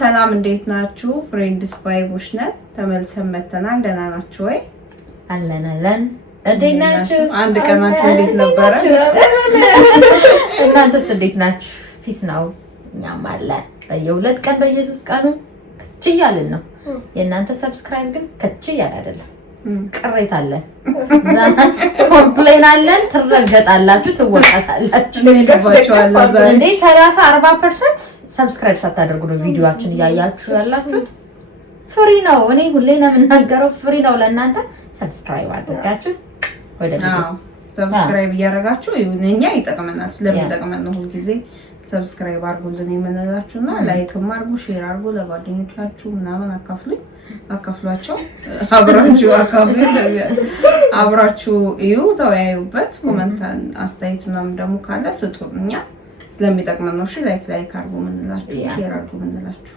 ሰላም እንዴት ናችሁ? ፍሬንድስ ቫይቦች ነን። ተመልሰን መተናል። ደህና ናችሁ ወይ? አለን እንዴት ናችሁ? አንድ ቀናችሁ እንዴት ነበረ? እናንተስ እንዴት ናችሁ? ፊስ ነው። እኛም አለን በየሁለት ቀን በየሶስት ቀኑ ከች እያልን ነው። የእናንተ ሰብስክራይብ ግን ከች እያለ አይደለም። ቅሬታ አለን፣ ኮምፕሌን አለን። ትረገጣላችሁ፣ ትወቀሳላችሁ። እንዴ 30-40% ሰብስክራይብ ሳታደርጉ ነው ቪዲዮአችን እያያችሁ ያላችሁት። ፍሪ ነው። እኔ ሁሌ ነው የምናገረው፣ ፍሪ ነው ለእናንተ። ሰብስክራይብ አድርጋችሁ ወደ ቪዲዮ ሰብስክራይብ እያደረጋችሁ እኛ ይጠቅመናል። ስለሚጠቅመን ነው ሁልጊዜ ሰብስክራይብ አድርጉልን የምንላችሁና ላይክም አድርጉ፣ ሼር አድርጉ፣ ለጓደኞቻችሁ ምናምን አካፍሏቸው። አብራችሁ እዩ፣ ተወያዩበት። ኮሜንት አስተያየት ምናምን ደግሞ ካለ ስጡ። እኛ ስለሚጠቅመን ነው። እሺ ላይክ አድርጉ ምንላችሁ፣ ሼር አድርጉ ምንላችሁ።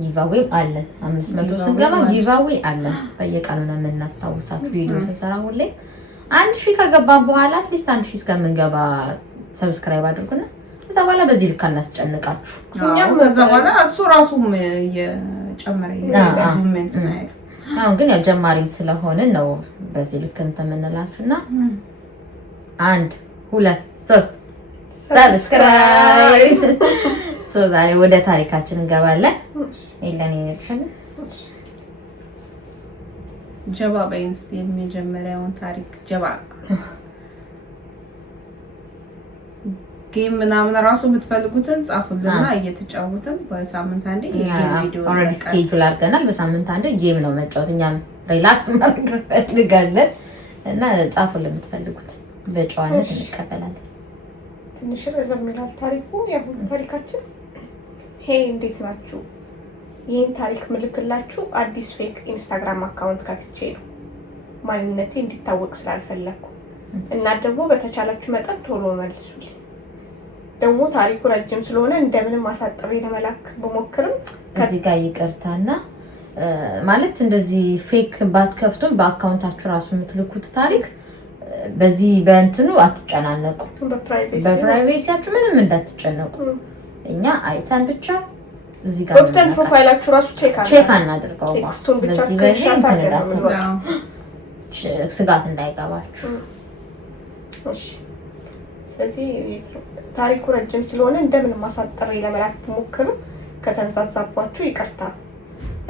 ጊቫዌይ አለ 500 ስንገባ ጊቫዌይ አለ። በየቀኑ ነው የምናስታውሳችሁ ቪዲዮ ስንሰራ ሁሌ 1000 ከገባን በኋላ አትሊስት 1000 እስከምንገባ ሰብስክራይብ አድርጉና ከዛ በኋላ በዚህ ልክ አናስጨንቃችሁ። እኛም ከዛ በኋላ እሱ ራሱም የጨመረ ዙሜንት ነው። አሁን ግን ያው ጀማሪም ስለሆነ ነው በዚህ ልክ እንተመነላችሁና 1 2 3 ሰብስክራይብ። ዛሬ ወደ ታሪካችን እንገባለን። ኤላን ይነክሽን ጀባ በኢንስቲ የመጀመሪያውን ታሪክ ጀባ ጌም ምናምን ራሱ የምትፈልጉትን ጻፉልና እየተጫወትን በሳምንት አንዴ የጌም ቪዲዮ ኦልሬዲ ስኬጁል አድርገናል። በሳምንት አንዴ ጌም ነው መጫወት። እኛም ሪላክስ ማድረግ እንፈልጋለን እና ጻፉልን የምትፈልጉት በጨዋነት እንቀበላለን። ትንሽ ረዘም ይላል ታሪኩ። ያሁን ታሪካችን እንዴት ናችሁ? ይህን ታሪክ ምልክላችሁ አዲስ ፌክ ኢንስታግራም አካውንት ከፍቼ ነው ማንነቴ እንዲታወቅ ስላልፈለኩ እና ደግሞ በተቻላችሁ መጠን ቶሎ መልሱልኝ። ደግሞ ታሪኩ ረጅም ስለሆነ እንደምንም አሳጥሬ ለመላክ በሞክርም ከዚህ ጋር ይቅርታና ማለት እንደዚህ ፌክ ባትከፍቱም በአካውንታችሁ ራሱ የምትልኩት ታሪክ በዚህ በእንትኑ አትጨናነቁ። በፕራይቬሲያችሁ ምንም እንዳትጨነቁ። እኛ አይተን ብቻ እዚህ ጋር ወጥተን ፕሮፋይላችሁ ራሱ ቼክ አናድርገው። ቴክስቱን ብቻ ስክሪንሾት አድርገን ስጋት እንዳይገባችሁ። እሺ። ስለዚህ ታሪኩ ረጅም ስለሆነ እንደምንም አሳጥሬ ለመላክ ሞክርም ከተንሳሳባችሁ ይቅርታ።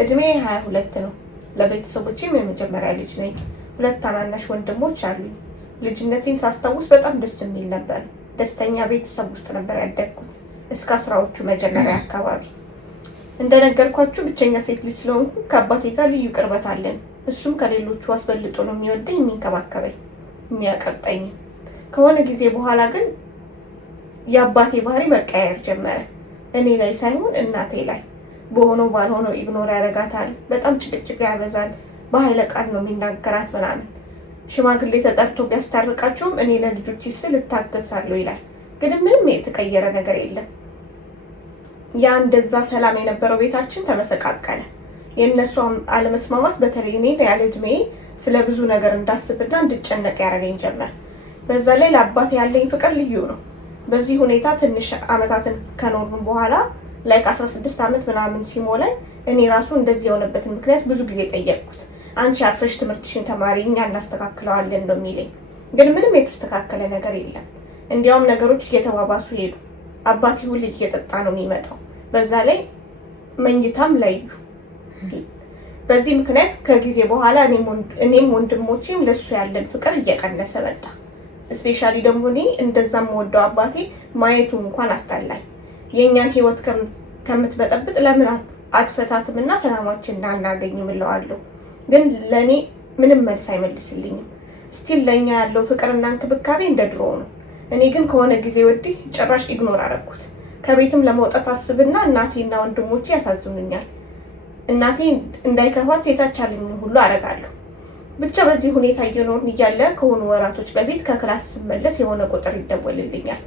እድሜ 22 ነው። ለቤተሰቦቼም የመጀመሪያ ልጅ ነኝ። 2 ታናናሽ ወንድሞች አሉኝ። ልጅነቴን ሳስታውስ በጣም ደስ የሚል ነበር። ደስተኛ ቤተሰብ ውስጥ ነበር ያደግኩት እስከ 10ዎቹ መጀመሪያ አካባቢ። እንደነገርኳችሁ ብቸኛ ሴት ልጅ ስለሆንኩ ከአባቴ ጋር ልዩ ቅርበት አለን። እሱም ከሌሎቹ አስበልጦ ነው የሚወደኝ፣ የሚንከባከበኝ፣ የሚያቀርጠኝ። ከሆነ ጊዜ በኋላ ግን የአባቴ ባህሪ መቀየር ጀመረ። እኔ ላይ ሳይሆን እናቴ ላይ። በሆነው ባልሆነው ኢግኖር ያደርጋታል። በጣም ጭቅጭቅ ያበዛል። በኃይለ ቃል ነው የሚናገራት ምናምን። ሽማግሌ ተጠርቶ ቢያስታርቃቸውም እኔ ለልጆች ስል እታገሳለሁ ይላል። ግን ምንም የተቀየረ ነገር የለም። ያ እንደዛ ሰላም የነበረው ቤታችን ተመሰቃቀለ። የእነሱ አለመስማማት በተለይ እኔ ያለ እድሜ ስለ ብዙ ነገር እንዳስብና እንድጨነቅ ያደረገኝ ጀመር። በዛ ላይ ለአባቴ ያለኝ ፍቅር ልዩ ነው። በዚህ ሁኔታ ትንሽ አመታትን ከኖርን በኋላ ላይ 16 ዓመት ምናምን ሲሞላኝ እኔ ራሱ እንደዚህ የሆነበትን ምክንያት ብዙ ጊዜ ጠየቅኩት። አንቺ አርፈሽ ትምህርትሽን ተማሪ፣ እኛ እናስተካክለዋለን ነው የሚለኝ። ግን ምንም የተስተካከለ ነገር የለም። እንዲያውም ነገሮች እየተባባሱ ሄዱ። አባቴ ሁሌ እየጠጣ ነው የሚመጣው። በዛ ላይ መኝታም ለዩ። በዚህ ምክንያት ከጊዜ በኋላ እኔም ወንድሞቼም ለሱ ያለን ፍቅር እየቀነሰ መጣ። ስፔሻሊ ደግሞ እኔ እንደዛም ወደው አባቴ ማየቱ እንኳን አስጠላኝ። የኛን ህይወት ከምትበጠብጥ ለምን አትፈታትምና ሰላማችንን አናገኝም እለዋለሁ። ግን ለኔ ምንም መልስ አይመልስልኝም። ስቲል ለኛ ያለው ፍቅርና እንክብካቤ እንደ ድሮ ነው። እኔ ግን ከሆነ ጊዜ ወዲህ ጭራሽ ኢግኖር አደረኩት። ከቤትም ለመውጣት አስብና እናቴና ወንድሞቼ ያሳዝኑኛል። እናቴ እንዳይከፋት የተቻለኝን ሁሉ አደርጋለሁ። ብቻ በዚህ ሁኔታ እየኖርን እያለ ከሆኑ ወራቶች በፊት ከክላስ ስመለስ የሆነ ቁጥር ይደወልልኛል።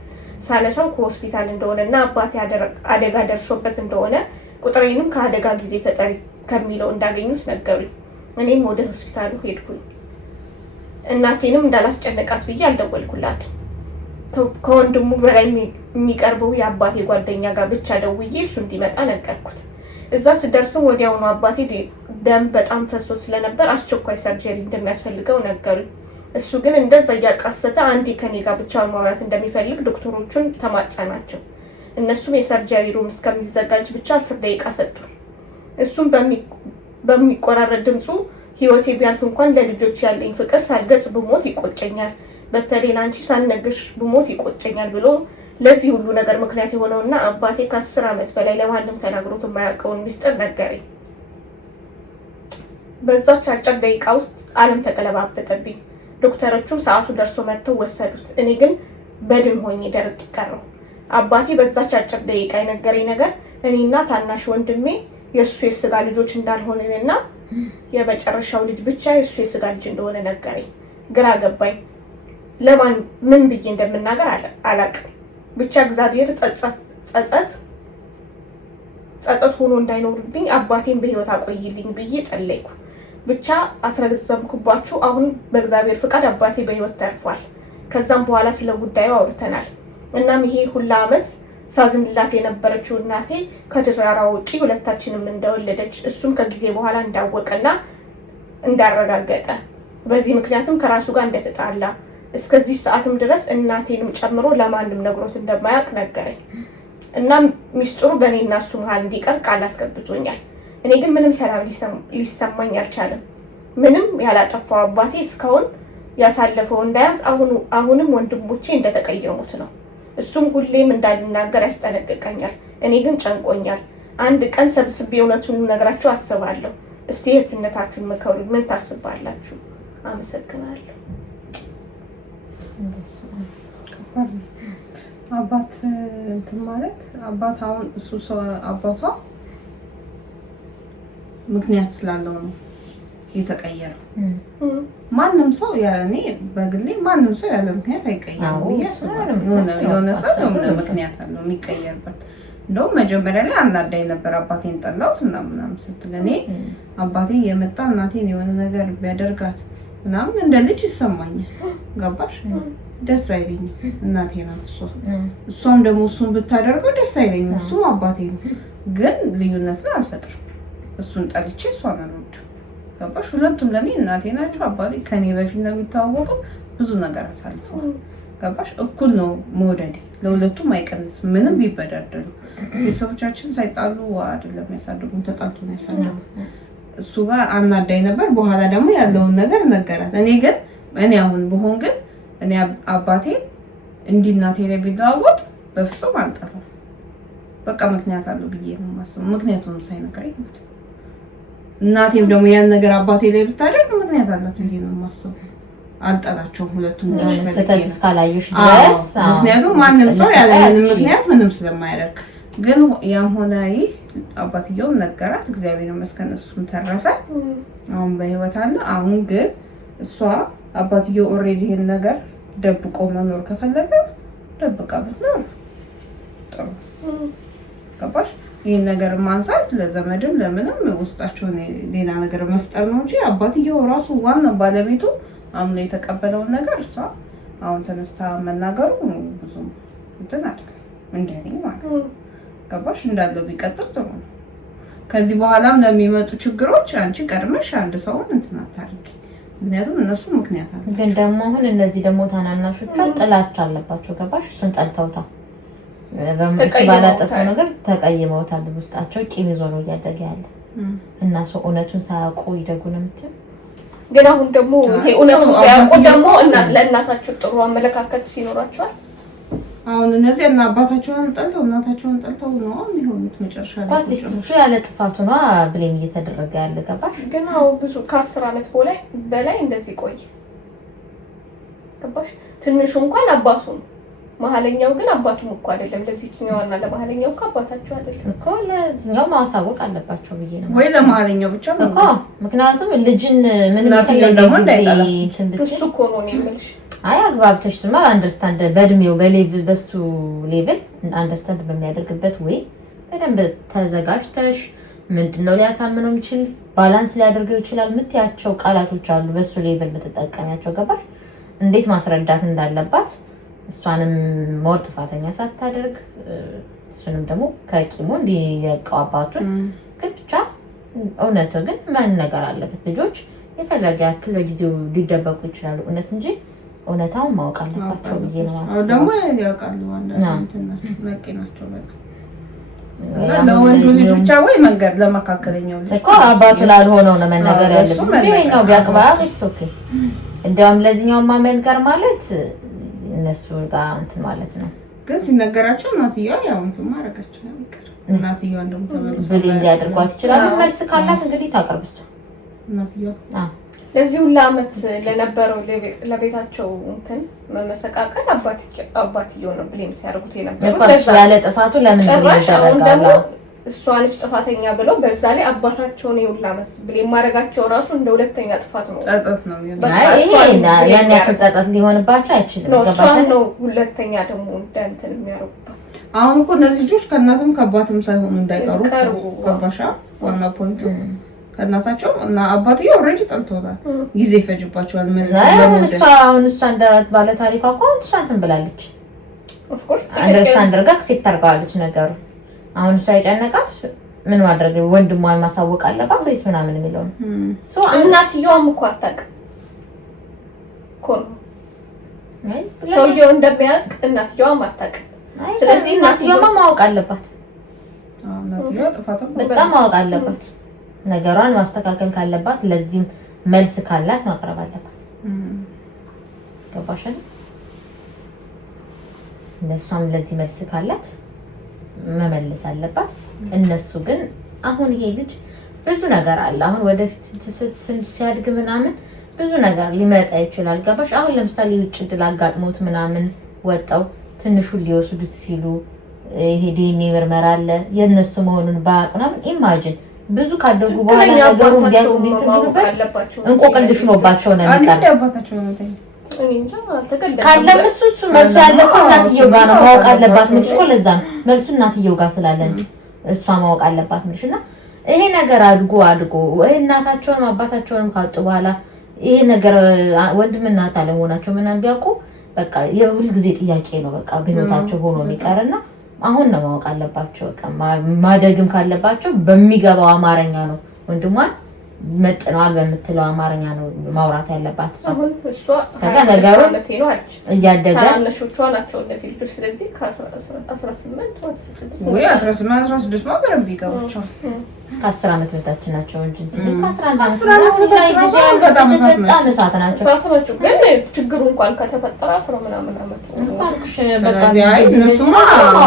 ሳነሳው ከሆስፒታል እንደሆነና አባቴ አደጋ ደርሶበት እንደሆነ ቁጥሬንም ከአደጋ ጊዜ ተጠሪ ከሚለው እንዳገኙት ነገሩኝ። እኔም ወደ ሆስፒታሉ ሄድኩኝ። እናቴንም እንዳላስጨነቃት ብዬ አልደወልኩላትም። ከወንድሙ በላይ የሚቀርበው የአባቴ ጓደኛ ጋር ብቻ ደውዬ እሱ እንዲመጣ ነገርኩት። እዛ ስደርስም ወዲያውኑ አባቴ ደም በጣም ፈሶ ስለነበር አስቸኳይ ሰርጀሪ እንደሚያስፈልገው ነገሩኝ። እሱ ግን እንደዛ እያቃሰተ አንዴ ከኔ ጋር ብቻ ማውራት እንደሚፈልግ ዶክተሮቹን ተማጸናቸው። እነሱም የሰርጀሪ ሩም እስከሚዘጋጅ ብቻ 10 ደቂቃ ሰጡ። እሱም በሚቆራረጥ ድምፁ ህይወቴ ቢያልፍ እንኳን ለልጆች ያለኝ ፍቅር ሳልገጽ ብሞት ይቆጨኛል፣ በተለይ ላንቺ ሳልነግርሽ ብሞት ይቆጨኛል ብሎ ለዚህ ሁሉ ነገር ምክንያት የሆነውና አባቴ ከ10 ዓመት በላይ ለማንም ተናግሮት የማያውቀውን ሚስጥር ነገረኝ። በዛች አጭር ደቂቃ ውስጥ ዓለም ተቀለባበጠብኝ። ዶክተሮቹም ሰዓቱ ደርሶ መጥተው ወሰዱት። እኔ ግን በድን ሆኜ ደርቄ ቀረሁ። አባቴ በዛች አጭር ደቂቃ የነገረኝ ነገር እኔና ታናሽ ወንድሜ የእሱ የስጋ ልጆች እንዳልሆንንና የመጨረሻው ልጅ ብቻ የእሱ የስጋ ልጅ እንደሆነ ነገረኝ። ግራ ገባኝ። ለማን ምን ብዬ እንደምናገር አላቅም። ብቻ እግዚአብሔር ጸጸት ሆኖ እንዳይኖርብኝ አባቴን በህይወት አቆይልኝ ብዬ ጸለይኩ። ብቻ አስረዘምኩባችሁ። አሁን በእግዚአብሔር ፍቃድ አባቴ በህይወት ተርፏል። ከዛም በኋላ ስለ ጉዳዩ አውርተናል። እናም ይሄ ሁላ ዓመት ሳዝንላት የነበረችው እናቴ ከትዳሯ ውጪ ሁለታችንም እንደወለደች እሱም ከጊዜ በኋላ እንዳወቀና እንዳረጋገጠ፣ በዚህ ምክንያትም ከራሱ ጋር እንደተጣላ እስከዚህ ሰዓትም ድረስ እናቴንም ጨምሮ ለማንም ነግሮት እንደማያውቅ ነገረኝ። እናም ሚስጥሩ በእኔና እሱ መሀል እንዲቀር ቃል አስገብቶኛል። እኔ ግን ምንም ሰላም ሊሰማኝ አልቻለም። ምንም ያላጠፋው አባቴ እስካሁን ያሳለፈው እንዳያዝ አሁንም ወንድሞቼ እንደተቀየሙት ነው። እሱም ሁሌም እንዳልናገር ያስጠነቅቀኛል። እኔ ግን ጨንቆኛል። አንድ ቀን ሰብስቤ እውነቱን ነግራችሁ አስባለሁ። እስቲ የትነታችሁን ምከሩ። ምን ታስባላችሁ? አመሰግናለሁ። አባት እንትን ማለት አባት አሁን እሱ አባቷ ምክንያት ስላለው ነው የተቀየረው። ማንም ሰው ያኔ በግሌ ማንም ሰው ያለ ምክንያት አይቀየርም ብዬ አስባለሁ። የሆነ ሰው የሆነ ምክንያት አለው የሚቀየርበት። እንደውም መጀመሪያ ላይ አናዳኝ ነበር አባቴን ጠላሁት ምናምን ስትል፣ እኔ አባቴ የመጣ እናቴን የሆነ ነገር ቢያደርጋት ምናምን እንደ ልጅ ይሰማኛል። ገባሽ? ደስ አይለኝም። እናቴ ናት እሷም ደግሞ እሱን ብታደርገው ደስ አይለኝም። እሱም አባቴ ነው። ግን ልዩነትን አልፈጥርም። እሱን ጠልቼ እሷን አልወድም። ገባሽ? ሁለቱም ለኔ እናቴ ናቸው። አባቴ ከኔ በፊት ነው የሚታወቀው። ብዙ ነገር አሳልፈዋል። ገባሽ? እኩል ነው መውደዴ። ለሁለቱም አይቀንስም። ምንም ቢበዳደሉ ቤተሰቦቻችን ሳይጣሉ አይደለም ያሳደጉን፣ ተጣልቶ ነው ያሳደጉን። እሱ ጋር አናዳኝ ነበር። በኋላ ደግሞ ያለውን ነገር ነገራት። እኔ አሁን ብሆን ግን እኔ አባቴ እንዲህ እናቴ ላይ ቢለዋወጥ በፍጹም አልጠላም። በቃ ምክንያት አለው ብዬ ነው የማስበው። ምክንያቱም ሳይነግረኝ ማለት እናቴም ደግሞ ያን ነገር አባቴ ላይ ብታደርግ ምክንያት አላት ብዬ ነው የማስበው። አልጠላቸውም ሁለቱም እስካላየሽ ድረስ። ምክንያቱም ማንም ሰው ያለ ምንም ምክንያት ምንም ስለማያደርግ። ግን ያም ሆነ ይህ አባትየውም ነገራት። እግዚአብሔር ይመስገን እሱም ተረፈ፣ አሁን በህይወት አለ። አሁን ግን እሷ አባትየው ኦልሬዲ ይሄን ነገር ደብቆ መኖር ከፈለገ ደብቃ ብትኖር ጥሩ። ገባሽ? ይሄን ነገር ማንሳት ለዘመድም ለምንም ውስጣቸውን ሌላ ነገር መፍጠር ነው እንጂ አባትየው ራሱ ዋናው ባለቤቱ አምኖ የተቀበለውን ነገር እሷ አሁን ተነስታ መናገሩ ብዙም እንትን አይደለም እንደኔ ማለት ነው። ገባሽ? እንዳለው ቢቀጥል ጥሩ ነው። ከዚህ በኋላም ለሚመጡ ችግሮች አንቺ ቀድመሽ አንድ ሰውን እንትን አታርጊ። ምክንያቱም እነሱ ምክንያት አለ። ግን ደግሞ አሁን እነዚህ ደግሞ ታናናሾቿ ጥላቻ አለባቸው። ገባሽ? እሱን ጠልተውታል። በእሱ ባላጠፋው ነገር ተቀይመውታል። ውስጣቸው ቂም ይዞ ነው እያደገ ያለ እና ሰው እውነቱን ሳያውቁ ይደጉ ነው የምትይው። ግን አሁን ደግሞ ይሄ እውነቱን ያውቁ ደግሞ ለእናታቸው ጥሩ አመለካከት ሲኖራቸዋል። አሁን እነዚህ እና አባታቸውን ጠልተው እናታቸውን ጠልተው ነው የሚሆኑት መጨረሻ ላይ። እሱ ያለ ጥፋቱ ነው ብሌም እየተደረገ ያለ። ገባሽ? ግን ብዙ ከ10 ዓመት በላይ እንደዚህ ቆይ። ገባሽ? ትንሹ እንኳን አባቱ ነው። መሀለኛው ግን አባቱም እኮ አይደለም። ለዚህኛውና ለመሀለኛው እኮ አባታቸው አይደለም እኮ። ለዚህኛው ማሳወቅ አለባቸው ብዬ ነው ወይ ለመሀለኛው ብቻ ነው እኮ። ምክንያቱም ልጅን ምን ደግሞ እንዳይጣላ እሱ እኮ ነው የሚልሽ። አይ አግባብተሽ ስማ አንደርስታንድ በእድሜው በሌቭል በሱ ሌቭል አንደርስታንድ በሚያደርግበት ወይ በደንብ ተዘጋጅተሽ ምንድነው ሊያሳምነው የሚችል ባላንስ ሊያደርገው ይችላል የምትያቸው ቃላቶች አሉ። በሱ ሌቭል በተጠቀሚያቸው ገባሽ? እንዴት ማስረዳት እንዳለባት እሷንም ሞር ጥፋተኛ ሳታደርግ እሱንም ደግሞ ከቂሙ እንዲለቀው አባቱን ግን ብቻ እውነቱ ግን ምን ነገር አለበት። ልጆች የፈለገ ያክል ለጊዜው ሊደበቁ ይችላሉ እውነት እንጂ እውነታውን ማወቅ አለባቸው ብዬ ነው ማለት ደግሞ ያውቃሉ አንዳንድ ነቂ ናቸው በጣም ለወንዱ ልጅ ብቻ ወይ መንገድ ለመካከለኛው ልጅ እኮ አባቱ ላልሆነው ነው መናገር ያለበት ነው ቢያቅባ ኢትስ ኦኬ። እንደውም ለዚህኛው ማመንገር ማለት እነሱ ጋር እንትን ማለት ነው። ግን ሲነገራቸው እናትየዋ ያው እንትን ማረጋቸው ነው የሚቀር እናትየዋ እንደውም ተመልሶ ብሌም ሊያደርጓት ይችላል። መልስ ካላት እንግዲህ ታቀርብስ እናትየዋ ለዚህ ሁሉ ዓመት ለነበረው ለቤታቸው እንትን መመሰቃቀል አባትየው ነው ብሌም ሲያደርጉት የነበረው ለዛ ያለ ጥፋቱ ለምን ይደረጋል? እሷ ልጅ ጥፋተኛ ብለው በዛ ላይ አባታቸውን የሁሉ ዓመት ብሌም ማድረጋቸው ራሱ እንደ ሁለተኛ ጥፋት ነው። ጸጸት ነው ያን ያክል ጸጸት ሊሆንባቸው አይችልም። እሷን ነው ሁለተኛ ደግሞ እንደ እንትን የሚያደርጉባት። አሁን እኮ እነዚህ ልጆች ከእናትም ከአባትም ሳይሆኑ እንዳይቀሩ ገባሻ? ዋና ፖይንቱ ከእናታቸው እና አባትየው ኦልሬዲ ጠልተውታል። ጊዜ ይፈጅባቸዋል ማለት ነው። አሁን እሷ እንደ ባለ ታሪኳ እኮ እሷ እንትን ብላለች። ኦፍ ኮርስ አንደርስታንድ አድርጋ አክሴፕት አድርጋለች ነገሩ። አሁን እሷ የጨነቃት ምን ማድረግ ወንድሟን ማሳወቅ አለባት ወይስ ምናምን የሚለው ነው። እናትየዋም እኮ አታውቅም እኮ ነው ሰውየው እንደሚያውቅ እናትየዋም አታውቅም። ስለዚህ እናትየዋ ማወቅ አለባት። እናትየዋ ጥፋቷን በጣም ማወቅ አለባት። ነገሯን ማስተካከል ካለባት ለዚህም መልስ ካላት ማቅረብ አለባት። ገባሽ አይደል? እነሷም ለዚህ መልስ ካላት መመለስ አለባት። እነሱ ግን አሁን ይሄ ልጅ ብዙ ነገር አለ። አሁን ወደፊት ሲያድግ ምናምን ብዙ ነገር ሊመጣ ይችላል። ገባሽ? አሁን ለምሳሌ ውጭ ድል አጋጥሞት ምናምን ወጣው ትንሹን ሊወስዱት ሲሉ ይሄ ዲኤንኤ ምርመራ አለ የነሱ መሆኑን ባቅናም ኢማጂን ብዙ ካደጉ በኋላ ነገሩ ቢያውቁ ቢትሉበት እንቆቅልሽ ሆኖባቸው ነው የሚቀር። ካለም እሱ መልሱ ያለው እናትየው ጋር ነው ማወቅ አለባት። ምንሽ እኮ ለዛ ነው መልሱ እናትየው ጋር ስላለ እሷ ማወቅ አለባት። ምንሽና ይሄ ነገር አድጎ ወይ እናታቸውንም አባታቸውንም ካጡ በኋላ ይሄ ነገር ወንድምና እናት አለመሆናቸው ምናምን ቢያውቁ በቃ የሁል ጊዜ ጥያቄ ነው በቃ በህይወታቸው ሆኖ የሚቀርና አሁን ነው ማወቅ አለባቸው። በቃ ማደግም ካለባቸው በሚገባው አማርኛ ነው ወንድሟን መጥነዋል በምትለው አማርኛ ነው ማውራት ያለባት። እሷ ከዛ ነገሩ እያደገ አነሾቿ ናቸው እንደዚህ ልጆች። ስለዚህ ከ18 ወይ 18 ነው በረም ቢገባቸው ከ10 ዓመት በታች ናቸው እንጂ ከ11 ዓመት በታች ነው በጣም እሳት ናቸው። ግን ችግሩ እንኳን ከተፈጠረ 10 ምናምን ዓመት በቃ እነሱማ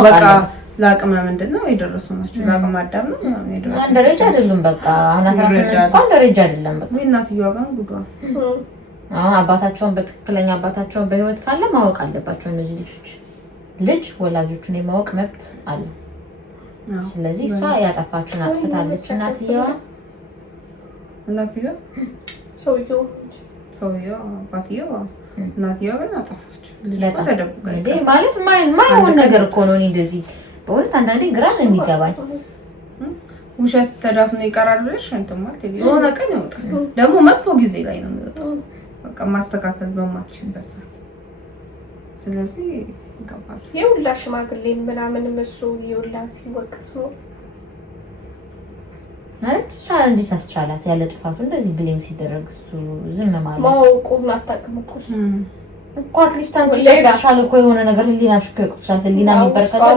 በቃ ለአቅመ ምንድነው የደረሱ ናቸው። ለአቅመ አዳም ነው የደረሱ ደረጃ አይደሉም። በቃ አሁን 18 እንኳን ደረጃ አይደለም። በቃ እናትየዋ ጋር ጉዷ አባታቸውን በትክክለኛ አባታቸውን በህይወት ካለ ማወቅ አለባቸው እነዚህ ልጆች። ልጅ ወላጆቹን የማወቅ መብት አለ። ስለዚህ እሷ ያጠፋችውን አጥፍታለች። እናትየዋ ሰውየው አባትየው እናትየዋ ግን አጠፋች። ልጅ ተደብቃ ማለት ማይሆን ነገር እኮ ነው። እንደዚህ በእውነት አንዳንዴ ግራ ነው የሚገባኝ። ውሸት ተዳፍኖ ይቀራል ብለሽ እንትን ማለት የሆነ ቀን ይወጣል። ደግሞ መጥፎ ጊዜ ላይ ነው የሚወጣው። በቃ ማስተካከል በማችልበት ሰዓት። ስለዚህ ይገባል። የሁላ ሽማግሌ ምናምን እሱ የሁላ ሲወቀስ ነው ማለት እሷ እንዴት አስቻላት ያለ ጥፋቱ እንደዚህ ብሌም ሲደረግ እሱ ዝም ማለት ማወቁን አታውቅም እኮ እኮ አትሊስት አንቺ ለዛሻለ እኮ የሆነ ነገር ህሊናሽ ከቅስሻል ህሊና የሚበርከተው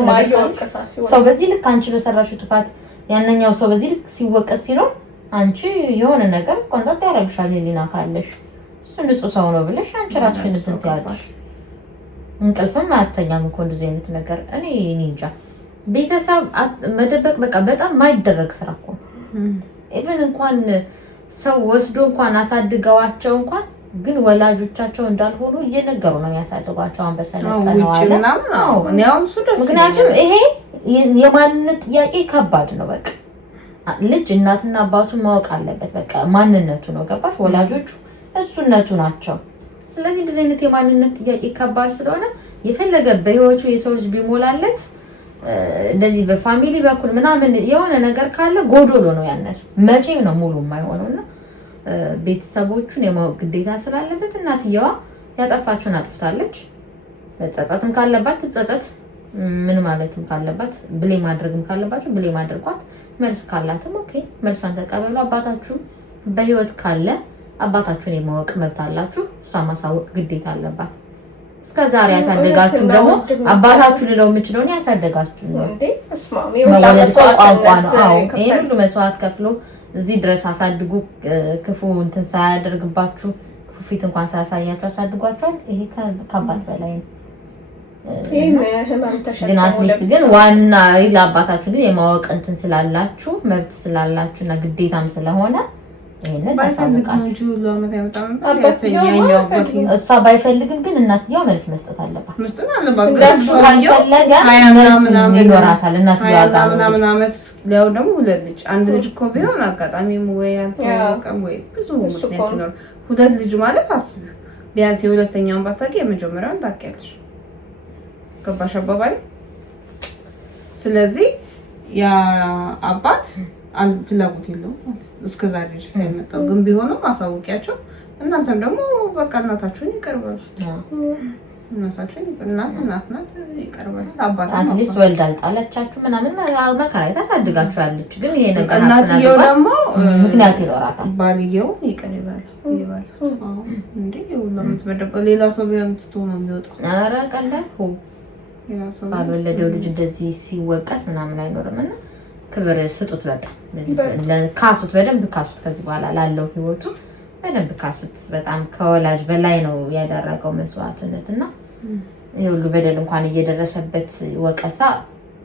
ሰው በዚህ ልክ አንቺ በሰራሽው ጥፋት ያንኛው ሰው በዚህ ልክ ሲወቀስ ሲኖር አንቺ የሆነ ነገር ኮንታክት ያደርግሻል ህሊና ካለሽ እሱ ንጹህ ሰው ነው ብለሽ አንቺ ራስሽን እንትን ትያለሽ። እንቅልፍም አያስተኛም እኮ እንደዚህ አይነት ነገር። እኔ እንጃ ቤተሰብ መደበቅ በቃ በጣም ማይደረግ ስራ እኮ ኢቭን እንኳን ሰው ወስዶ እንኳን አሳድገዋቸው እንኳን ግን ወላጆቻቸው እንዳልሆኑ እየነገሩ ነው የሚያሳድጓቸው። አሁን በሰለጠነው አለ ምክንያቱም ይሄ የማንነት ጥያቄ ከባድ ነው። በቃ ልጅ እናትና አባቱን ማወቅ አለበት። በቃ ማንነቱ ነው ገባሽ? ወላጆቹ እሱነቱ ናቸው። ስለዚህ እንደዚህ አይነት የማንነት ጥያቄ ከባድ ስለሆነ የፈለገ በህይወቱ የሰው ልጅ ቢሞላለት እንደዚህ በፋሚሊ በኩል ምናምን የሆነ ነገር ካለ ጎዶሎ ነው ያነሱ መቼም ነው ሙሉ የማይሆነውና ቤተሰቦቹን የማወቅ ግዴታ ስላለበት እናትየዋ ያጠፋችውን አጥፍታለች። መጸጸትም ካለባት ትጸጸት፣ ምን ማለትም ካለባት ብሌም ማድረግም ካለባችሁ ብሌም አድርጓት። መልስ ካላትም ኦኬ መልሷን ተቀበሉ። አባታችሁ በህይወት ካለ አባታችሁን የማወቅ መብት አላችሁ። እሷ ማሳወቅ ግዴታ አለባት። እስከዛሬ ያሳደጋችሁ ደግሞ አባታችሁ ልለው የምችለው ነው ያሳደጋችሁ ነው እንዴ ቋንቋ ነው። አዎ ይሄ ሁሉ መስዋዕት ከፍሎ እዚህ ድረስ አሳድጉ፣ ክፉ እንትን ሳያደርግባችሁ ክፉ ፊት እንኳን ሳያሳያችሁ አሳድጓችኋል። ይሄ ከአባት በላይ ነው። ግን አትሊስት ግን ዋና ለአባታችሁ ግን የማወቅ እንትን ስላላችሁ መብት ስላላችሁ እና ግዴታም ስለሆነ ይሄንን ታሳውቃችሁ። እሷ ባይፈልግም ግን እናትየዋ መልስ መስጠት አለባት። ይኖራታል እናትየዋ ጋር ምናምን ዓመት ሊያው ደግሞ ሁለት ልጅ አንድ ልጅ እኮ ቢሆን አጋጣሚም ወይ አልተዋወቀም ወይ ብዙ ምክንያት ይኖር። ሁለት ልጅ ማለት አስቢ ቢያንስ የሁለተኛውን ባታውቂ የመጀመሪያውን ታውቂያለሽ። ገባሽ አባባል? ስለዚህ ያ አባት ፍላጎት የለውም ማለት እስከዛሬ ድረስ የመጣው ግን ቢሆንም ማሳወቂያቸው እናንተም ደግሞ በቃ እናታችሁን ይቀርባል። እናታችሁን እናት ይቀርባል። አትሊስት ወልዳ አልጣለቻችሁ ምናምን መከራ ታሳድጋችሁ ያለች ግን ይሄ ነገር እናትየው ደግሞ ምክንያት ይኖራታል። ባልየው ይቀር ይባል እንዴ ሁሉም ተበደበ ሌላ ሰው ቢሆን ትቶ ነው የሚወጣው። ኧረ ቀላል ባልወለደው ልጅ እንደዚህ ሲወቀስ ምናምን አይኖርም። እና ክብር ስጡት፣ በጣም ካሱት፣ በደንብ ካሱት። ከዚህ በኋላ ላለው ህይወቱ በደንብ ካሱት። በጣም ከወላጅ በላይ ነው ያደረገው መስዋዕትነት እና ይሄ ሁሉ በደል እንኳን እየደረሰበት ወቀሳ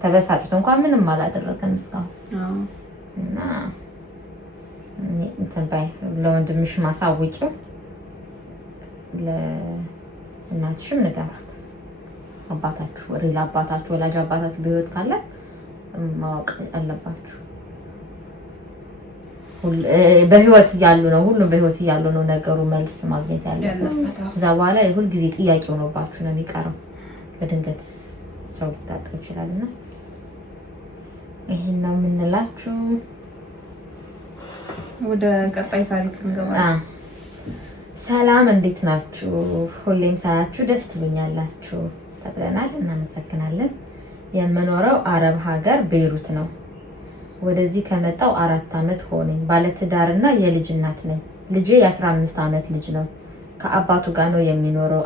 ተበሳጭቶ እንኳን ምንም አላደረገም እስካሁን። እና እንትን ባይ ለወንድምሽ ማሳውቂው ለእናትሽም ንገራት። አባታችሁ ሪል አባታችሁ ወላጅ አባታችሁ በህይወት ካለ ማወቅ አለባችሁ። በህይወት እያሉ ነው ሁሉም በህይወት እያሉ ነው ነገሩ መልስ ማግኘት ያለበት። ከዛ በኋላ ሁሉ ጊዜ ጥያቄ ሆኖባችሁ ነው የሚቀረው። በድንገት ሰው ሊታጠብ ይችላልና ይሄን ነው የምንላችሁ። ወደ ቀጣይ ታሪክ እንገባለን። ሰላም እንዴት ናችሁ? ሁሌም ሳያችሁ ደስ ትሉኛላችሁ ተብለናል። እናመሰግናለን። የምኖረው አረብ ሀገር ቤይሩት ነው። ወደዚህ ከመጣው 4 ዓመት ሆነኝ። ባለትዳርና የልጅ እናት ነኝ። ልጄ የ15 ዓመት ልጅ ነው። ከአባቱ ጋር ነው የሚኖረው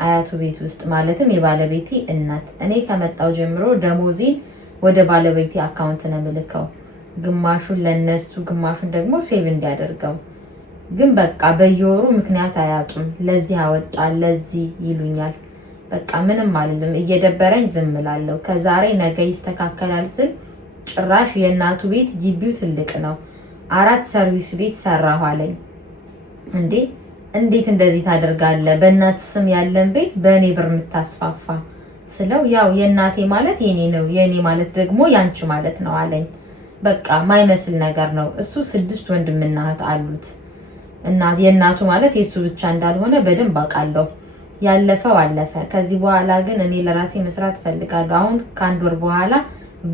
አያቱ ቤት ውስጥ ማለትም የባለቤቴ እናት። እኔ ከመጣው ጀምሮ ደሞዜን ወደ ባለቤቴ አካውንት ነው የምልከው። ግማሹን ለነሱ ግማሹን ደግሞ ሴቭ እንዲያደርገው። ግን በቃ በየወሩ ምክንያት አያጡም። ለዚህ አወጣ ለዚህ ይሉኛል። በቃ ምንም አልልም። እየደበረኝ ዝም እላለሁ። ከዛሬ ነገ ይስተካከላል ስል ጭራሽ የእናቱ ቤት ግቢው ትልቅ ነው 4 ሰርቪስ ቤት ሰራሁ አለኝ። እንዴት እንደዚህ ታደርጋለህ? በእናት ስም ያለን ቤት በእኔ ብር የምታስፋፋ ስለው ያው የእናቴ ማለት የኔ ነው የኔ ማለት ደግሞ ያንቺ ማለት ነው አለኝ። በቃ ማይመስል ነገር ነው። እሱ 6 ወንድምና እህት አሉት። የእናቱ ማለት የሱ ብቻ እንዳልሆነ በደንብ አውቃለሁ። ያለፈው አለፈ። ከዚህ በኋላ ግን እኔ ለራሴ መስራት ፈልጋለሁ። አሁን ከ1 ወር በኋላ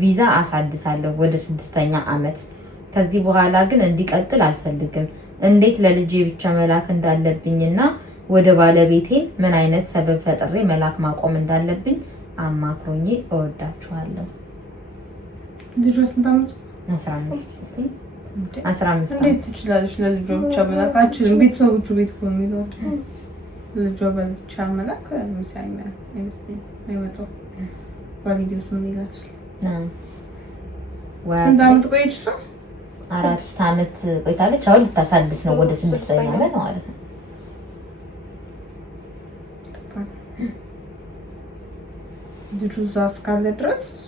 ቪዛ አሳድሳለሁ ወደ 6ኛ ዓመት። ከዚህ በኋላ ግን እንዲቀጥል አልፈልግም። እንዴት ለልጄ ብቻ መላክ እንዳለብኝና ወደ ባለቤቴ ምን አይነት ሰበብ ፈጥሬ መላክ ማቆም እንዳለብኝ አማክሮኝ። እወዳችኋለሁ። ልጇ ስንት ዓመት? 15 እንዴት ትችላለች ለልጇ ብቻ መላክ? አችልም። ቤተሰቦቹ ቤት ነው የሚኖሩት። ልጇ ብቻ መላክ አይመጣው። ባልየው ስም ይላል። ስንት ዓመት ቆየች እሷ? 4 ዓመት ቆይታለች። አሁን ልታሳድስ ነው ወደ 6ኛ ዓመት ማለት ነው። ልጁ እዛ እስካለ ድረስ እሷ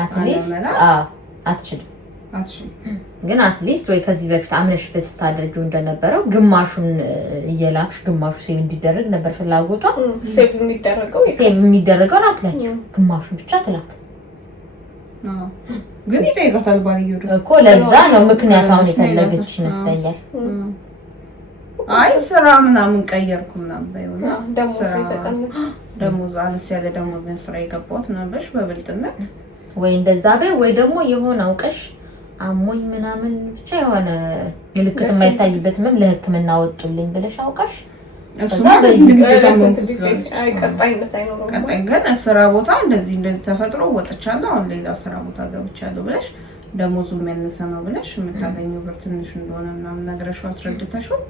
አትሊስት አትችልም። ግን አትሊስት ወይ ከዚህ በፊት አምነሽበት ስታደርጊው እንደነበረው ግማሹን እየላክሽ ግማሹ ሴቭ እንዲደረግ ነበር ፍላጎቷ። ሴቭ የሚደረገው አትላችሁ ግማሹን ብቻ ትላክ። ግን ይጠይቃታል ባልየው እኮ ለዛ ነው ምክንያት አሁን የፈለገች ይመስለኛል። አይ ስራ ምናምን ቀየርኩ ምናምን ባይሆን ደሞዝ አነስ ያለ ደሞዝ ነው ስራ የገባሁት ምናምን በብልጥነት ወይ እንደዛ በይ ወይ ደግሞ የሆነ አውቀሽ አሞኝ ምናምን ብቻ የሆነ ምልክት የማይታይበት ለሕክምና ወጡልኝ ብለሽ አውቀሽ ቀጣይ ግን ስራ ቦታ እንደዚህ ተፈጥሮ ወጥቻለሁ አሁን ሌላ ስራ ቦታ ገብቻለሁ ብለሽ ደሞዙ የሚያነሰ ነው ብለሽ የምታገኘው ብር ትንሽ እንደሆነ ምናምን ነግረሽው አስረድተሽው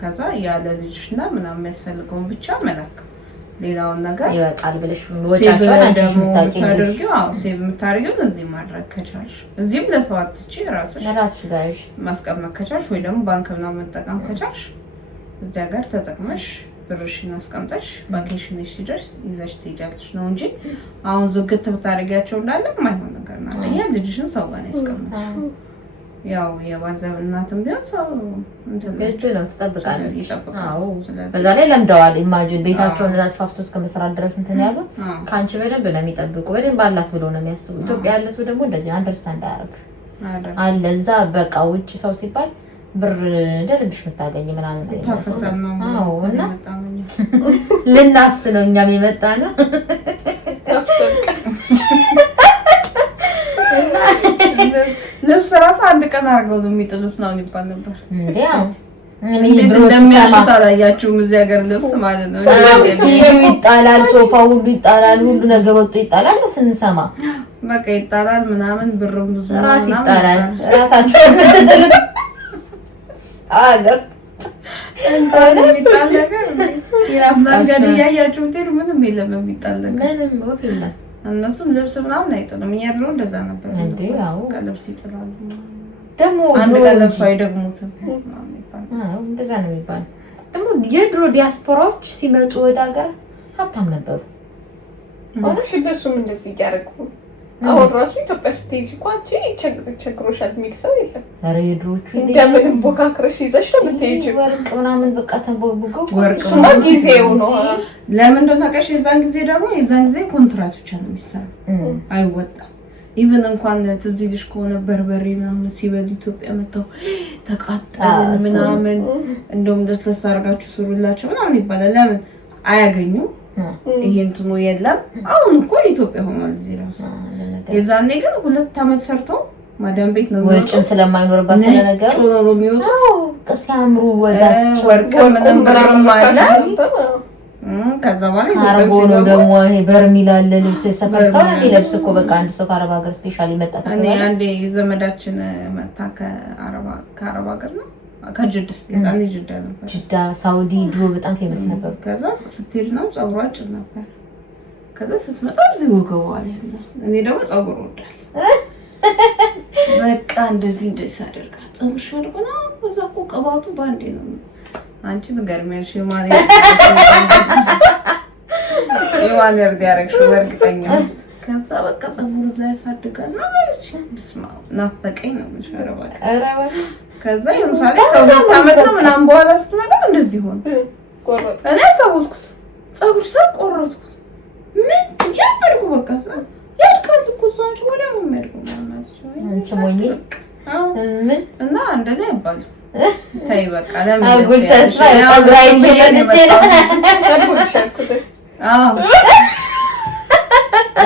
ከዛ ያለ ልጅሽና ምናምን የሚያስፈልገውን ብቻ መላክ ሌላውን ነገር ይበቃል ብለሽ ወጫቸውን አንቺ ታደርጊው ሴቭ የምታደርጊው እዚህ ማድረግ ከቻልሽ እዚህም ለሰው አትስጪ ራስሽ ጋር ማስቀመጥ ከቻልሽ ወይ ደግሞ ባንክ ምናምን መጠቀም ከቻልሽ እዚያ ጋር ተጠቅመሽ ብርሽን አስቀምጠሽ ቫኬሽንሽ ሲደርስ ይዘሽ ትሄጃለሽ ነው እንጂ አሁን ዝግት ብታደርጊያቸው እንዳለ የማይሆን ነገር ነው። ያ ልጅሽን ሰው ጋር ያስቀምጥሽ ያው የባንዘብ እናትም ቢሆን ሰው እንት ነው ትጠብቃለች። አዎ በዛ ላይ ለምደዋል። ኢማጂን ቤታቸውን አስፋፍቶ እስከ መስራት ድረስ እንትን ያሉ ካንቺ በደንብ ነው የሚጠብቁ በደንብ አላት ብሎ ነው የሚያስቡ። ኢትዮጵያ ያለ ሰው ደግሞ እንደዚህ አንደርስታንድ አያደርግም አለ እዛ በቃ ውጭ ሰው ሲባል ብር እንደልብሽ የምታገኝ ምናምን ነው። አዎ እና ልናፍስ ነው እኛም የመጣ ነው። ልብስ ራሱ አንድ ቀን አድርገው ነው የሚጥሉት ነው የሚባል ነበር እንዴ? አዎ እንደሚያሽታ አላያችሁም? እዚህ ሀገር ልብስ ማለት ነው ቲቪ ይጣላል፣ ሶፋ ሁሉ ይጣላል፣ ሁሉ ነገር ወጥቶ ይጣላል ነው ስንሰማ። በቃ ይጣላል ምናምን ብርም ብዙ ራስ ይጣላል። ራሳቸው የምትጥሉት አገር እንታለ የሚጣል ነገር መንገድ እያያችሁ ትሄዱ ምንም የለም የሚጣል ነገር ምንም ወፍ የለም። እነሱም ልብስ ምናምን አይጥሉም። እኛ ድሮ እንደዛ ነበር እንዴ? አዎ ልብስ ይጥላሉ። ደግሞ አንድ ቀን ለብሶ አይደግሙትም። አዎ እንደዛ ነው የሚባለው። ደግሞ የድሮ ዲያስፖራዎች ሲመጡ ወደ ሀገር ሀብታም ነበሩ። ሆነሽ እነሱም እንደዚህ እያደረጉ አሁን ራሱ ኢትዮጵያ ስትሄጂ ቋንጪ ቸግሮሻል የሚል ሰው የለም። ኧረ የድሮቹ እንደምንም ቦካክረሽ ይዘሽ ነው የምትሄጂው። ወርቅ ምናምን በቃ ተቦብገው ወርቅማ ጊዜው ነው። ለምን እንደው ታውቂያለሽ? የዛን ጊዜ ኮንትራት ብቻ ነው የሚሰራው አይወጣም። ኢቭን እንኳን ትዝ ይልሽ ከሆነ በርበሬ ምናምን ሲበሉ ኢትዮጵያ መጣው ተቃጠልን ምናምን እንደውም ደስለስ አድርጋችሁ ስሩላቸው ምናምን ይባላል። ለምን አያገኙም? ይሄ እንትኑ የለም። አሁን እኮ ኢትዮጵያ ሆኗል እዚህ ራሱ። የዛኔ ግን 2 አመት ሰርተው ማዳም ቤት ነው ወጭ ስለማይኖርባት ነገር ጮሎ ነው የሚወጡት። ሲያምሩ ወዛቸው ወርቅ ምንም ብርም አለ። ከዛ በኋላ ኢትዮጵያ ነው ደግሞ ይሄ በርሚል አለ ልብስ ሰፈር ሰው ነው የሚለብስ እኮ በቃ አንድ ሰው ከአረብ ሀገር ስፔሻሊ መጣ። እኔ አንዴ ዘመዳችን መጣ ከአረብ ሀገር ነው ከጅዳ የዛኔ ጅዳ ነበር። ጅዳ ሳውዲ ድሮ በጣም ፌመስ ነበር። ከዛ ስትሄድ ነው ፀጉሯ አጭር ነበር። ከዛ ስትመጣ እዚህ ወገቧ ላይ እኔ ደግሞ ፀጉር ወዳለሁ በቃ እንደዚህ ሳደርጋት ፀጉርሽ አድርጎ ነው በዛ እኮ ቅባቱ ባንዴ ነው። አንቺ ንገርሚያሽ የማን ያርድ ያረግሽው በእርግጠኛ ከዛ በቃ ፀጉሩ እዛ ያሳድጋል ነው ማለት ብስማ ናፈቀኝ ነው ምሽራባ ከዛ ለምሳሌ ከ2 አመት ነው ምናምን በኋላ ስትመጣ እንደዚህ ሆነ። እኔ አስታወስኩት ፀጉር ቆረጥኩት። ምን ያደርጉ በቃ ያድጋል እኮ ሰዎች ወዲያው ነው የሚያድጉ ማለት ነው። አንቺ ሞኝ ምን እና እንደዚህ አይባል ታይ በቃ ለምን አጉል ተስፋ ፀጉራይ ይችላልች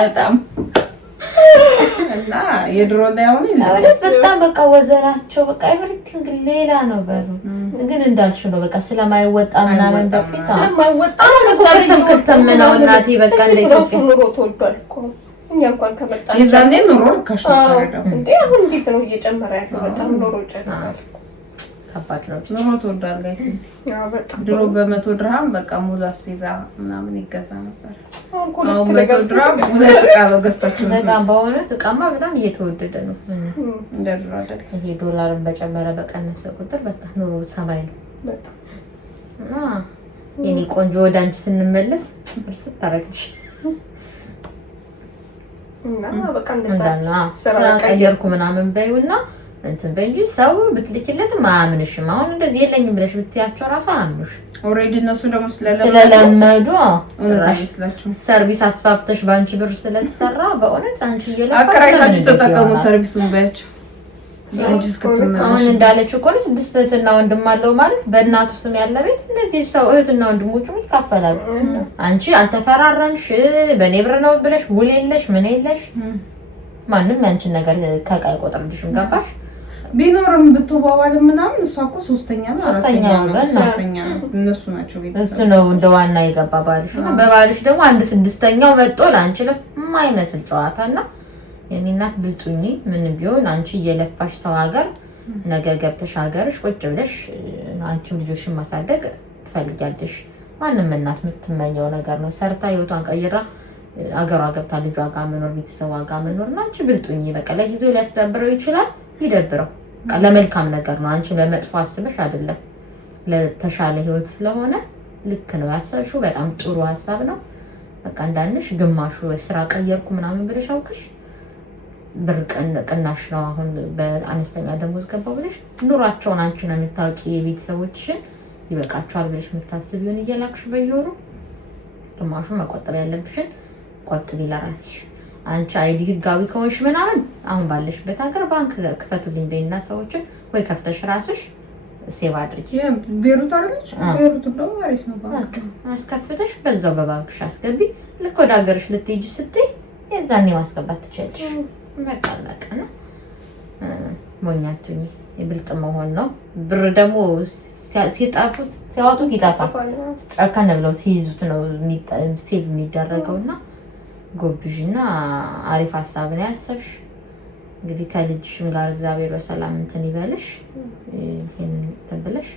በጣም እና የድሮ ላይ አሁን በጣም በቃ ወዘናቸው በቃ ኤቭሪቲንግ ሌላ ነው። በሉ ግን እንዳልሽ ነው በቃ ስለማይወጣ ምናምን በፊት ስለማይወጣ ከተም ነው እናቴ በቃ እንደ ኢትዮጵያ ኑሮ ተወዷል እኮ እኛ እንኳን ከመጣን የዛኔ ኑሮ ርካሽ ነበር። እንዴ አሁን እንዴት ነው እየጨመረ ያለው? በጣም ኑሮ ጨምሯል። ከባድ ነው ኑሮ ተወዷል ጋይስ። በጣም ድሮ በ100 ድርሃም በቃ ሙሉ አስቤዛ ምናምን ይገዛ ነበር። አሁን 100 ድርሃም 2 ዕቃ ነው ገዝታችሁ በጣም በእውነት ዕቃማ በጣም እየተወደደ ነው። እንደ ድሮ አይደል? ይሄ ዶላርን በጨመረ በቀነሰ ቁጥር በቃ ኑሮ ሰማይ ነው በጣም እና የኔ ቆንጆ ወደ አንቺ ስንመለስ እርስ ታረክሽ እና በቃ እንደዛ ስራ ቀየርኩ ምናምን በይውና እንትን በእንጂ ሰው ብትልኪለት ማምንሽም አሁን እንደዚህ የለኝም ብለሽ ብትያቸው ራሱ አምኑሽ። ኦሬዲ እነሱ ደግሞ ስለለመዱ አይመስላችሁም? ሰርቪስ አስፋፍተሽ ባንቺ ብር ስለተሰራ በእውነት አንቺ እየለፋሽ አከራይታችሁ ተጠቀሙ ሰርቪሱን በያቸው። አሁን እንዳለችው እኮ ነው 6 እህትና ወንድም አለው ማለት በእናቱ ስም ያለ ቤት እነዚህ ሰው እህትና ወንድሞቹ ይካፈላሉ። አንቺ አልተፈራረምሽ በኔ ብር ነው ብለሽ ውል የለሽ ምን የለሽ ማንም ያንቺን ነገር ከቃይ ቆጥርልሽም ገባሽ። ቢኖርም ብትዋዋልም ምናምን እሷ እኮ ሶስተኛ ነው እነሱ ናቸው ቤተሰብ። እሱ ነው እንደ ዋና የገባ ባልሽ ነው። በባልሽ ደግሞ 1/6ኛው መጥቶ ላንቺ ለማይመስል ጨዋታና የኔ እናት ብልጡኝ ምን ቢሆን አንቺ እየለፋሽ ሰው ሀገር ነገ ገብተሽ ሀገርሽ ቁጭ ብለሽ አንቺም ልጆሽን ማሳደግ ትፈልጊያለሽ። ማንም እናት የምትመኘው ነገር ነው። ሰርታ ህይወቷን ቀይራ አገሯ ገብታ ልጇ ጋር መኖር ቤተሰቧ ጋር መኖር እና አንቺ ብልጡኝ በቃ ለጊዜው ሊያስደብረው ይችላል፣ ይደብረው ለመልካም ነገር ነው። አንቺ ለመጥፎ አስበሽ አይደለም፣ ለተሻለ ህይወት ስለሆነ ልክ ነው ያሰብሽው። በጣም ጥሩ ሀሳብ ነው። በቃ እንዳንሽ ግማሹ ስራ ቀየርኩ ምናምን ብለሽ አውቅሽ ብር ቅናሽ ነው አሁን በአነስተኛ ደሞዝ ገባው ብለሽ ኑሯቸውን አንቺ ነው የምታውቂ። የቤተሰቦችሽን ይበቃቸዋል ብለሽ የምታስቢውን እየላክሽ በየወሩ ግማሹ መቆጠብ ያለብሽን ቆጥቢ ለራስሽ። አንቺ አይዲ ህጋዊ ከሆንሽ ምናምን አሁን ባለሽበት ሀገር ባንክ ክፈቱልኝ በይና ሰዎችን ወይ ከፍተሽ ራስሽ ሴቭ አድርጊ። ቤሩት አይደለሽ? ቤሩት ነው ማለት ነው። ባንክ አስከፍተሽ በዛው በባንክሽ አስገቢ። ልክ ወደ ሀገርሽ ልትሄጂ ስትይ የዛኔ ማስገባት ትችያለሽ። በቃ ነው ሞኛቱኝ የብልጥ መሆን ነው። ብር ደግሞ ሲጣፉ ሲያወጡት ይጣፋል። ጨከን ብለው ሲይዙት ነው ሴቭ የሚደረገውና ጎብዥና አሪፍ ሀሳብ ነው ያሰብሽ። እንግዲህ ከልጅሽም ጋር እግዚአብሔር በሰላም እንትን ይበልሽ። ይሄን ተብለሽ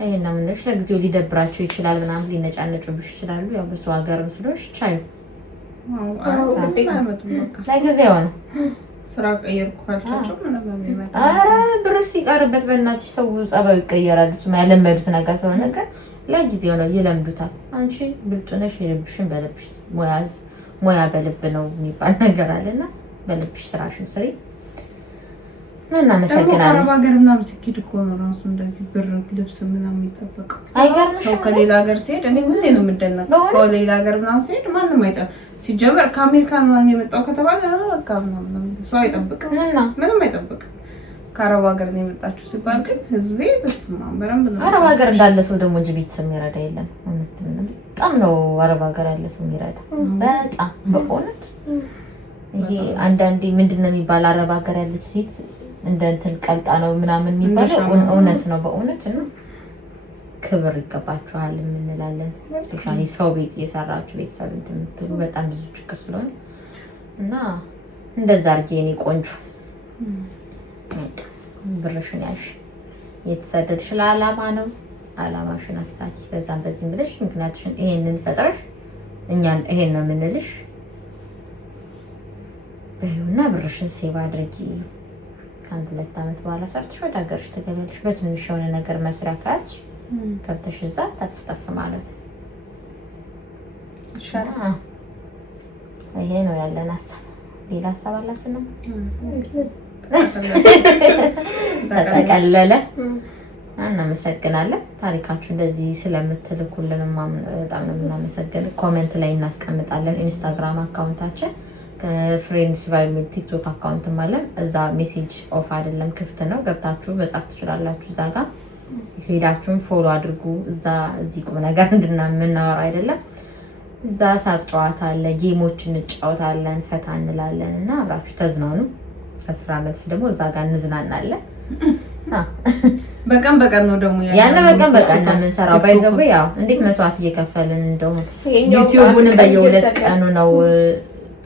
አይና ምንሽ ለጊዜው ሊደብራቸው ይችላል ምናምን ሊነጫነጩብሽ ይችላሉ። ያው በሰው ሀገርም ስለሽ ቻዩ ለጊዜው ነው። ስራ ቀየርኩ ካልቻቸው ምንም የሚመጣ ኧረ ብር ሲቀርበት በእናትሽ ሰው ጸባዩ ይቀየራል። እሱማ ያለመዱት ነገር ስለሆነ ግን ለጊዜው ነው ይለምዱታል። አንቺ ብልጡ ነሽ። የልብሽን በልብሽ ሙያ በልብ ነው የሚባል ነገር አለና በልብሽ ስራሽን ስሪ። እናመሰግናለን። አረብ ሀገር ምናምን ሲኪድ እኮ ነው ራሱ እንደዚህ ብር ልብስ ምናምን የሚጠበቀው። አይገርምሽም? ሰው ከሌላ ሀገር ሲሄድ እኔ ሁሌ ነው የምደነቀው። ከሌላ ሀገር ምናምን ሲሄድ ማንም አይጠብቅም። ሲጀመር ከአሜሪካ ምናምን የመጣው ከተባለ በቃ ምናምን ሰው አይጠብቅም፣ ምንም አይጠብቅም። ከአረብ ሀገር ነው የመጣችሁ ሲባል ግን ህዝቤ በስመ አብ በረንብ ነው። አረብ ሀገር እንዳለ ሰው ደግሞ እንጂ ቤተሰብ የሚረዳ የለም። በጣም ነው አረብ ሀገር ያለ ሰው የሚረዳ በጣም በእውነት። ይሄ አንዳንዴ ምንድን ነው የሚባል አረብ ሀገር ያለች ሴት እንደ እንትን ቀልጣ ነው ምናምን የሚባለው እውነት ነው በእውነት ነው። ክብር ይገባችኋል እንላለን። ስፔሻሊ ሰው ቤት እየሰራችሁ ቤተሰብ እንትን የምትሉ በጣም ብዙ ችግር ስለሆነ እና እንደዛ አድርጌ እኔ ቆንጆ ብርሽን ያሽ የተሰደድሽ ለዓላማ ነው። ዓላማሽን አሳኪ በዛም በዚህም ብለሽ ምክንያትሽን ይሄንን ፈጥረሽ እኛን ይሄን ነው የምንልሽ በይውና ብርሽን ሴቭ አድርጊ። ከአንድ 2 ዓመት በኋላ ሰርተሽ ወደ ሀገርሽ ትገቢያለሽ። በትንሽ የሆነ ነገር መስሪያ ካዝሽ ከብተሽ እዛ ጠፍጠፍ ማለት ነው። ይሄ ነው ያለን ሀሳብ። ሌላ ሀሳብ አላችሁ ነው? ተጠቀለለ። እናመሰግናለን። ታሪካችሁ እንደዚህ ስለምትልኩልን በጣም ነው የምናመሰግነው። ኮሜንት ላይ እናስቀምጣለን። ኢንስታግራም አካውንታችን ከፍሬንድስ ቫይብ ቲክቶክ አካውንትም አለን። እዛ ሜሴጅ ኦፍ አይደለም ክፍት ነው። ገብታችሁ መጻፍ ትችላላችሁ። እዛ ጋር ሄዳችሁን ፎሎ አድርጉ። እዛ እዚህ ቁም ነገር እንድናምናወራ አይደለም። እዛ ሳቅ ጨዋታ አለ፣ ጌሞች እንጫወታለን፣ ፈታ እንላለን እና አብራችሁ ተዝናኑ። ከስራ መልስ ደግሞ እዛ ጋር እንዝናናለን። በቀን በቀን ነው ደግሞ ያን በቀን ነው የምንሰራው። ባይዘው ያው እንዴት መስዋዕት እየከፈልን እንደው ዩቲዩብን በየ2 ቀኑ ነው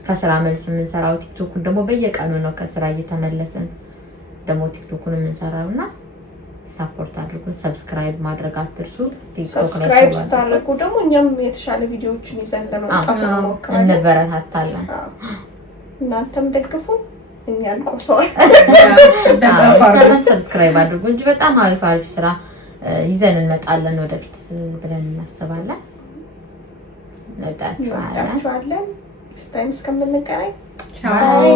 ከስራ መልስ የምንሰራው። ቲክቶኩን ደግሞ በየቀኑ ነው ከስራ እየተመለስን ደግሞ ቲክቶኩን የምንሰራውና ሳፖርት አድርጉን። ሰብስክራይብ ማድረግ አትርሱ። ሰብስክራይብ ስታደርጉ ደግሞ እኛም የተሻለ ቪዲዮዎችን ይዘን ለመምጣት እንሞክራለን፣ እንበረታታለን። እናንተም ደግፉ፣ እኛን ቆሰዋል ሰብስክራይብ አድርጉ እንጂ በጣም አሪፍ ስራ ይዘን እንመጣለን ወደፊት ብለን እናስባለን። እንወዳችኋለን። ስታይም እስከምንገናኝ ባይ